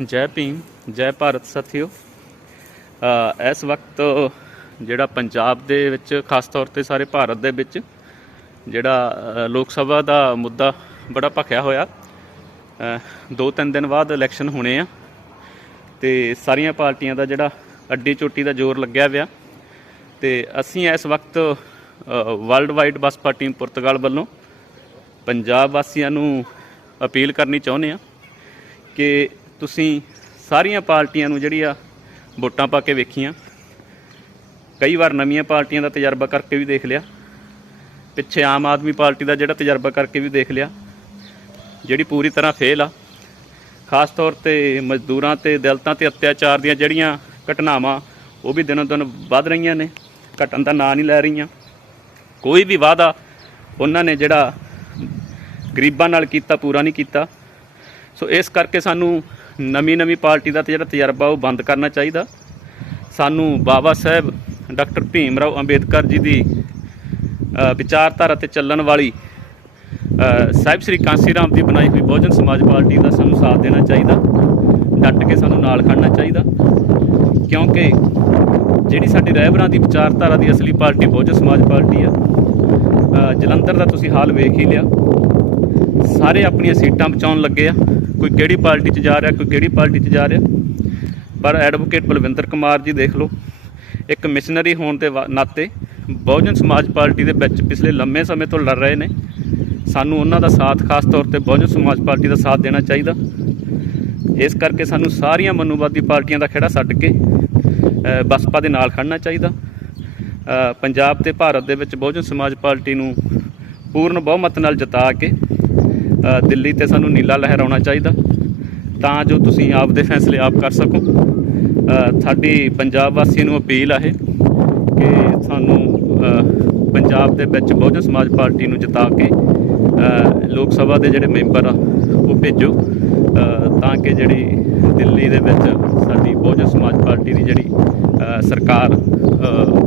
ਜੈ ਭੀਮ, ਜੈ ਭਾਰਤ ਸਾਥੀਓ। ਇਸ ਵਕਤ ਜਿਹੜਾ ਪੰਜਾਬ ਦੇ ਵਿੱਚ, ਖਾਸ ਤੌਰ ਤੇ ਸਾਰੇ ਭਾਰਤ ਦੇ ਵਿੱਚ, ਜਿਹੜਾ ਲੋਕ ਸਭਾ ਦਾ ਮੁੱਦਾ ਬੜਾ ਭਖਿਆ ਹੋਇਆ। ਦੋ ਤਿੰਨ ਦਿਨ ਬਾਅਦ ਇਲੈਕਸ਼ਨ ਹੋਣੇ ਆ ਤੇ ਸਾਰੀਆਂ ਪਾਰਟੀਆਂ ਦਾ ਜਿਹੜਾ ਅੱਡੀ ਚੋਟੀ ਦਾ ਜ਼ੋਰ ਲੱਗਿਆ ਪਿਆ। ਤੇ ਅਸੀਂ ਇਸ ਵਕਤ ਵਰਲਡ ਵਾਈਡ ਬਸਪਾ ਟੀਮ ਪੁਰਤਗਾਲ ਵੱਲੋਂ ਪੰਜਾਬ ਵਾਸੀਆਂ ਨੂੰ ਅਪੀਲ ਕਰਨੀ ਚਾਹੁੰਦੇ ਆ ਕਿ ਤੁਸੀਂ ਸਾਰੀਆਂ ਪਾਰਟੀਆਂ ਨੂੰ ਜਿਹੜੀ ਆ ਵੋਟਾਂ ਪਾ ਕੇ ਵੇਖੀਆਂ। ਕਈ ਵਾਰ ਨਵੀਆਂ ਪਾਰਟੀਆਂ ਦਾ ਤਜਰਬਾ ਕਰਕੇ ਵੀ ਦੇਖ ਲਿਆ। ਪਿੱਛੇ ਆਮ ਆਦਮੀ ਪਾਰਟੀ ਦਾ ਜਿਹੜਾ ਤਜਰਬਾ ਕਰਕੇ ਵੀ ਦੇਖ ਲਿਆ। ਜਿਹੜੀ ਪੂਰੀ ਤਰ੍ਹਾਂ ਫੇਲ ਆ। ਖਾਸ ਤੌਰ ਤੇ ਮਜ਼ਦੂਰਾਂ ਤੇ ਦਲਿਤਾਂ ਤੇ ਅਤਿਆਚਾਰ ਦੀਆਂ ਜਿਹੜੀਆਂ ਘਟਨਾਵਾਂ, ਉਹ ਵੀ ਦਿਨੋਂ ਦਿਨ ਵੱਧ ਰਹੀਆਂ ਨੇ। ਘਟਣ ਦਾ ਨਾਂ ਨਹੀਂ ਲੈ ਰਹੀਆਂ। ਕੋਈ ਵੀ ਵਾਅਦਾ ਉਹਨਾਂ ਨੇ ਜਿਹੜਾ ਗਰੀਬਾਂ ਨਾਲ ਕੀਤਾ, ਪੂਰਾ ਨਹੀਂ ਕੀਤਾ। ਸੋ ਇਸ ਕਰਕੇ ਸਾਨੂੰ ਨਵੀਂ ਨਵੀਂ ਪਾਰਟੀ ਦਾ ਤੇ ਜਿਹੜਾ ਤਜਰਬਾ ਉਹ ਬੰਦ ਕਰਨਾ ਚਾਹੀਦਾ। ਸਾਨੂੰ ਬਾਬਾ ਸਾਹਿਬ, ਡਾਕਟਰ ਭੀਮ ਰਾਓ ਅੰਬੇਦਕਰ ਜੀ ਦੀ ਵਿਚਾਰਧਾਰਾ ਤੇ ਚੱਲਣ ਵਾਲੀ ਸਾਹਿਬ ਸ੍ਰੀ ਕਾਂਸੀ ਰਾਮ ਦੀ ਬਣਾਈ ਹੋਈ ਬਹੁਜਨ ਸਮਾਜ ਪਾਰਟੀ ਦਾ ਸਾਨੂੰ ਸਾਥ ਦੇਣਾ ਚਾਹੀਦਾ। ਡਟ ਕੇ ਸਾਨੂੰ ਨਾਲ ਖੜਨਾ ਚਾਹੀਦਾ। ਕਿਉਂਕਿ ਜਿਹੜੀ ਸਾਡੀ ਰਹਿਬਰਾਂ ਦੀ ਵਿਚਾਰਧਾਰਾ ਦੀ ਅਸਲੀ ਪਾਰਟੀ ਬਹੁਜਨ ਸਮਾਜ ਪਾਰਟੀ ਆ। ਜਲੰਧਰ ਦਾ ਤੁਸੀਂ ਹਾਲ ਵੇਖ ਹੀ ਲਿਆ। ਸਾਰੇ ਆਪਣੀਆਂ ਸੀਟਾਂ ਬਚਾਉਣ ਲੱਗੇ ਆ। ਕੋਈ ਕਿਹੜੀ ਪਾਰਟੀ 'ਚ ਜਾ ਰਿਹਾ, ਕੋਈ ਕਿਹੜੀ ਪਾਰਟੀ 'ਚ ਜਾ ਰਿਹਾ। ਪਰ ਐਡਵੋਕੇਟ ਬਲਵਿੰਦਰ ਕੁਮਾਰ ਜੀ ਦੇਖ ਲਓ, ਇੱਕ ਮਿਸ਼ਨਰੀ ਹੋਣ ਦੇ ਵਾ- ਨਾਤੇ ਬਹੁਜਨ ਸਮਾਜ ਪਾਰਟੀ ਦੇ ਵਿੱਚ ਪਿਛਲੇ ਲੰਮੇ ਸਮੇਂ ਤੋਂ ਲੜ ਰਹੇ ਨੇ। ਸਾਨੂੰ ਉਹਨਾਂ ਦਾ ਸਾਥ ਖਾਸ ਤੌਰ ਤੇ ਬਹੁਜਨ ਸਮਾਜ ਪਾਰਟੀ ਦਾ ਸਾਥ ਦੇਣਾ ਚਾਹੀਦਾ। ਇਸ ਕਰਕੇ ਸਾਨੂੰ ਸਾਰੀਆਂ ਮਨੂਵਾਦੀ ਪਾਰਟੀਆਂ ਦਾ ਖੇੜਾ ਛੱਡ ਕੇ ਬਸਪਾ ਦੇ ਨਾਲ ਖੜਨਾ ਚਾਹੀਦਾ। ਪੰਜਾਬ ਤੇ ਭਾਰਤ ਦੇ ਵਿੱਚ ਬਹੁਜਨ ਸਮਾਜ ਪਾਰਟੀ ਨੂੰ ਪੂਰਨ ਬਹੁਮਤ ਨਾਲ ਜਿਤਾ ਕੇ ਦਿੱਲੀ ਤੇ ਸਾਨੂੰ ਨੀਲਾ ਲਹਿਰਾਉਣਾ ਚਾਹੀਦਾ। ਤਾਂ ਜੋ ਤੁਸੀਂ ਆਪ ਦੇ ਫੈਸਲੇ ਆਪ ਕਰ ਸਕੋ। ਅ, ਸਾਡੀ ਪੰਜਾਬ ਵਾਸੀਆਂ ਨੂੰ ਅਪੀਲ ਹੈ ਕਿ ਸਾਨੂੰ ਪੰਜਾਬ ਦੇ ਵਿੱਚ ਬਹੁਜਨ ਸਮਾਜ ਪਾਰਟੀ ਨੂੰ ਜਿਤਾ ਕੇ ਲੋਕ ਸਭਾ ਦੇ ਜਿਹੜੇ ਮੈਂਬਰ ਆ ਉਹ ਭੇਜੋ। ਤਾਂ ਕਿ ਜਿਹੜੀ ਦਿੱਲੀ ਦੇ ਵਿੱਚ ਸਾਡੀ ਬਹੁਜਨ ਸਮਾਜ ਪਾਰਟੀ ਦੀ ਜਿਹੜੀ ਸਰਕਾਰ ਅ,